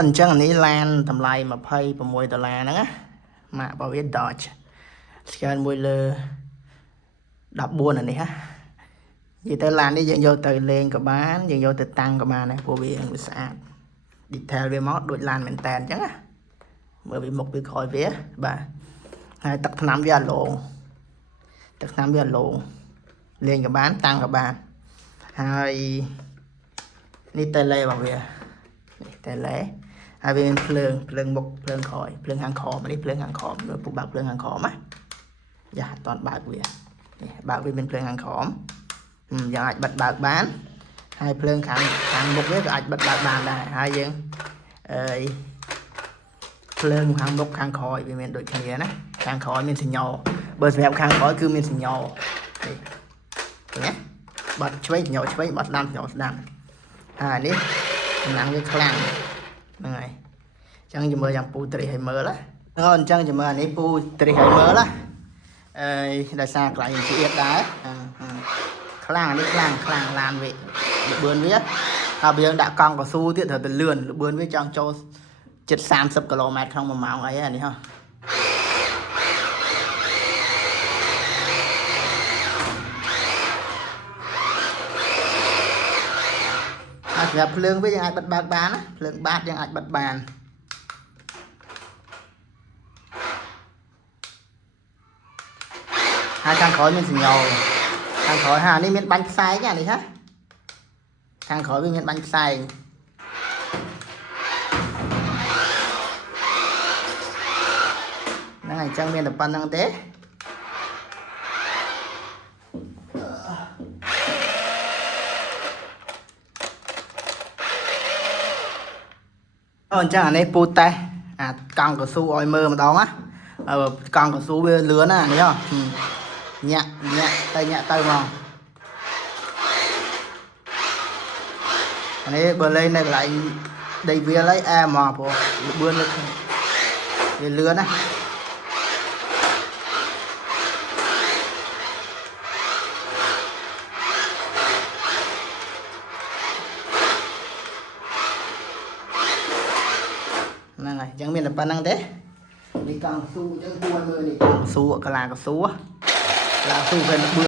អញ្ចឹងនេះឡានតម្លៃ$26ហ្នឹងណាម៉ាករបស់វា Dodge ស្កើមួយលើ14អានេះណានិយាយទៅឡាននេះយើងយកទៅលេងក៏បានយើងយកទៅតាំងក៏បានដែរព្រោះវាស្អាត detail វាមកដូចឡានមែនតែនអញ្ចឹងណាមើលពីមុខពីក្រោយវាបាទហើយទឹកថ្នាំវាអត់ឡងទឹកថ្នាំវាអត់ឡងលេងក៏បានតាំងក៏បានហើយនេះតេឡេរបស់វានេះតេឡេហើយវាមានភ្លើងមុខភ្លើងក្រោយភ្លើងខាងក្រោមនេះភ្លើងខាងក្រោមមើលពុកបើកភ្លើងខាងក្រោមណាយ៉ាអត់តន់បើកវានេះបើកវាមានភ្លើងខាងក្រោមយ៉ាងអាចបិទបើកបានហើយភ្លើងខាងមុខវាក៏អាចបិទបើកបានដែរហើយយើងភ្លើងខាងមុខខាងក្រោយវាមានដូចគ្នាណាខាងក្រោយមានសញ្ញោបើសម្រាប់ខាងក្រោយគឺមានសញ្ញោនេះឃើញទេបាត់ឆ្វេងសញ្ញោឆ្វេងបាត់ស្ដាំសញ្ញោស្ដាំហើយនេះកម្លាំងវាខ្លាំងហ្នឹងហើយអញ្ចឹងយើងមើលយ៉ាងពូត្រីឲ្យមើលណាអញ្ចឹងយើងមើលអានេះពូត្រីឲ្យមើលណាដោយសារកន្លែងជាទៀតដែរខ្លាំងអានេះខ្លាំងឡានវាល្បឿនវាហើយបើយើងដាក់កង់កស៊ូទៀតត្រូវតែលឿនល្បឿនវាចង់ចូលជិត30គីឡូម៉ែត្រក្នុង1ម៉ោងអីហ្នឹងនេះហ៎ហើយសម្រាប់ភ្លើងវាយើងអាចបិទបើកបានណាភ្លើងបាតយើងអាចបិទបានហើយខាងក្រោយមានសញ្ញោខាងក្រោយនេះមានបាញ់ផ្សែងនេះហ៎ខាងក្រោយវាមានបាញ់ផ្សែងហ្នឹងហើយអញ្ចឹងមានតែប៉ុណ្្នឹងទេអញ្ចឹងអានេះពូតេសអាកង់កស៊ូឲ្យមើលម្ដងណាកង់កស៊ូវាលឿនណានេះហ៎ញាក់ទៅមកអានេះបើលេងនៅកន្លែងដីវាលហើយអែមកព្រោះល្បឿនវាលឿនណាហ្នឹងហើយអញ្ចឹងមានតែប៉ុណ្្នឹងទេនេះកង់ស៊ូអញ្ចឹងគួរឲ្យមើលនេះកង់ស៊ូកលាកស៊ូពេលល្បឿន